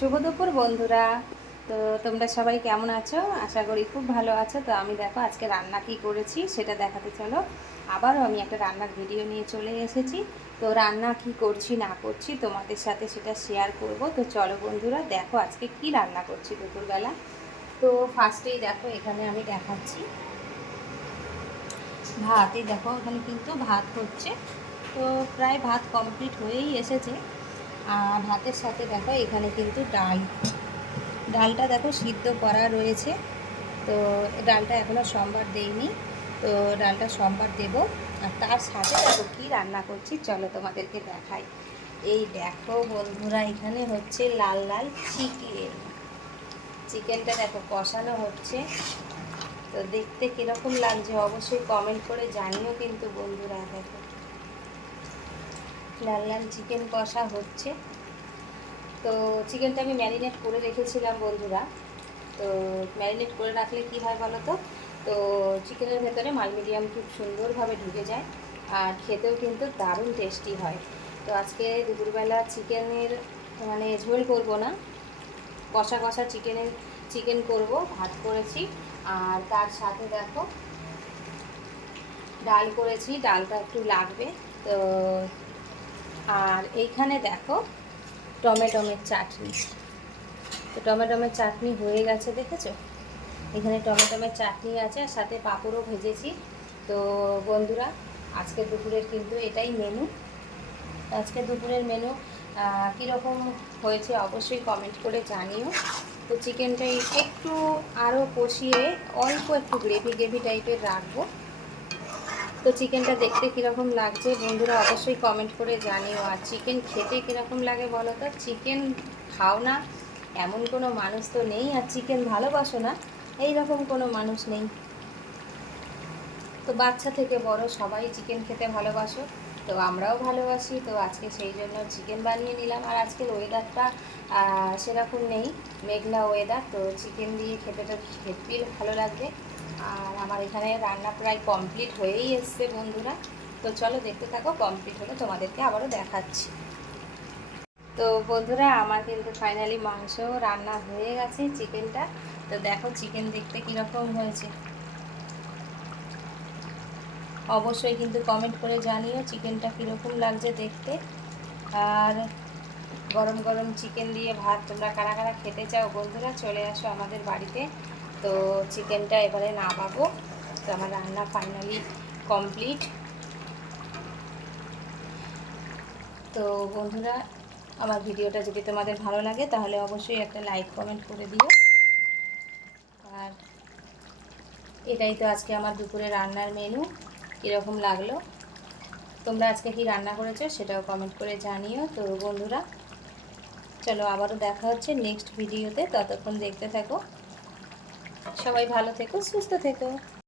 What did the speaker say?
শুভ দুপুর বন্ধুরা। তো তোমরা সবাই কেমন আছো? আশা করি খুব ভালো আছো। তো আমি দেখো আজকে রান্না কি করেছি সেটা দেখাতে চলো। আবারও আমি একটা রান্নার ভিডিও নিয়ে চলে এসেছি। তো রান্না কি করছি না করছি তোমাদের সাথে সেটা শেয়ার করব। তো চলো বন্ধুরা, দেখো আজকে কি রান্না করছি দুপুরবেলা। তো ফার্স্টেই দেখো এখানে আমি দেখাচ্ছি ভাত। এই দেখো এখানে কিন্তু ভাত হচ্ছে। তো প্রায় ভাত কমপ্লিট হয়েই এসেছে। আর ভাতের সাথে দেখো এখানে কিন্তু ডালটা দেখো সিদ্ধ করা রয়েছে। তো ডালটা এখনও সম্বার দেইনি, তো ডালটা সম্বার দেব। আর তার সাথে দেখো কী রান্না করছি চলো তোমাদেরকে দেখাই। এই দেখো বন্ধুরা, এখানে হচ্ছে লাল লাল চিকেনটা দেখো কষানো হচ্ছে। তো দেখতে কীরকম লাগছে অবশ্যই কমেন্ট করে জানিও কিন্তু বন্ধুরা। দেখো লাল লাল চিকেন কষা হচ্ছে। তো চিকেনটা আমি ম্যারিনেট করে রেখেছিলাম বন্ধুরা। তো ম্যারিনেট করে রাখলে কী হয় বলো তো, তো চিকেনের ভেতরে মাল মিডিয়াম খুব সুন্দরভাবে ঢুকে যায় আর খেতেও কিন্তু দারুণ টেস্টি হয়। তো আজকে দুপুরবেলা চিকেনের মানে ঝোল করব না, কষা কষা চিকেন করব। ভাত করেছি আর তার সাথে দেখো ডাল করেছি, ডালটা একটু লাগবে। তো আর এইখানে দেখো টমেটোমের চাটনি। তো টমেটোমের চাটনি হয়ে গেছে দেখেছো, এখানে টমেটোমের চাটনি আছে আর সাথে পাঁপড়ও ভেজেছি। তো বন্ধুরা আজকে দুপুরের কিন্তু এটাই মেনু। আজকে দুপুরের মেনু কীরকম হয়েছে অবশ্যই কমেন্ট করে জানিও। তো চিকেনটা একটু আরও কষিয়ে অল্প একটু গ্রেভি টাইপের রাখবো। তো চিকেনটা দেখতে কীরকম লাগছে বন্ধুরা অবশ্যই কমেন্ট করে জানিও। আর চিকেন খেতে কীরকম লাগে বলো তো। চিকেন খাও না এমন কোনো মানুষ তো নেই, আর চিকেন ভালোবাসো না এই রকম কোনো মানুষ নেই। তো বাচ্চা থেকে বড় সবাই চিকেন খেতে ভালোবাসো, তো আমরাও ভালোবাসি। তো আজকে সেই জন্য চিকেন বানিয়ে নিলাম। আর আজকের ওয়েদারটা সেরকম নেই, মেঘলা ওয়েদার। তো চিকেন দিয়ে খেতে তো হেব্বি ভালো লাগবে। আর আমার এখানে রান্না প্রায় কমপ্লিট হয়েই এসছে বন্ধুরা। তো চলো দেখতে থাকো, কমপ্লিট হলে তোমাদেরকে আবারও দেখাচ্ছি। তো বন্ধুরা আমার কিন্তু ফাইনালি মাংস রান্না হয়ে গেছে, চিকেনটা। তো দেখো চিকেন দেখতে কীরকম হয়েছে অবশ্যই কিন্তু কমেন্ট করে জানিও চিকেনটা কীরকম লাগছে দেখতে। আর গরম গরম চিকেন দিয়ে ভাত তোমরা কারা কারা খেতে চাও বন্ধুরা চলে আসো আমাদের বাড়িতে। তো চিকেনটা এবারে নামাবো। তো আমার রান্না ফাইনালি কমপ্লিট। তো বন্ধুরা আমার ভিডিওটা যদি তোমাদের ভালো লাগে তাহলে অবশ্যই একটা লাইক কমেন্ট করে দিও। আর এটাই তো আজকে আমার দুপুরে রান্নার মেনু। কীরকম লাগলো, তোমরা আজকে কি রান্না করেছো সেটাও কমেন্ট করে জানিও। তো বন্ধুরা চলো আবারও দেখা হচ্ছে নেক্সট ভিডিওতে, ততক্ষণ দেখতে থাকো। সবাই ভালো থেকো, সুস্থ থেকো।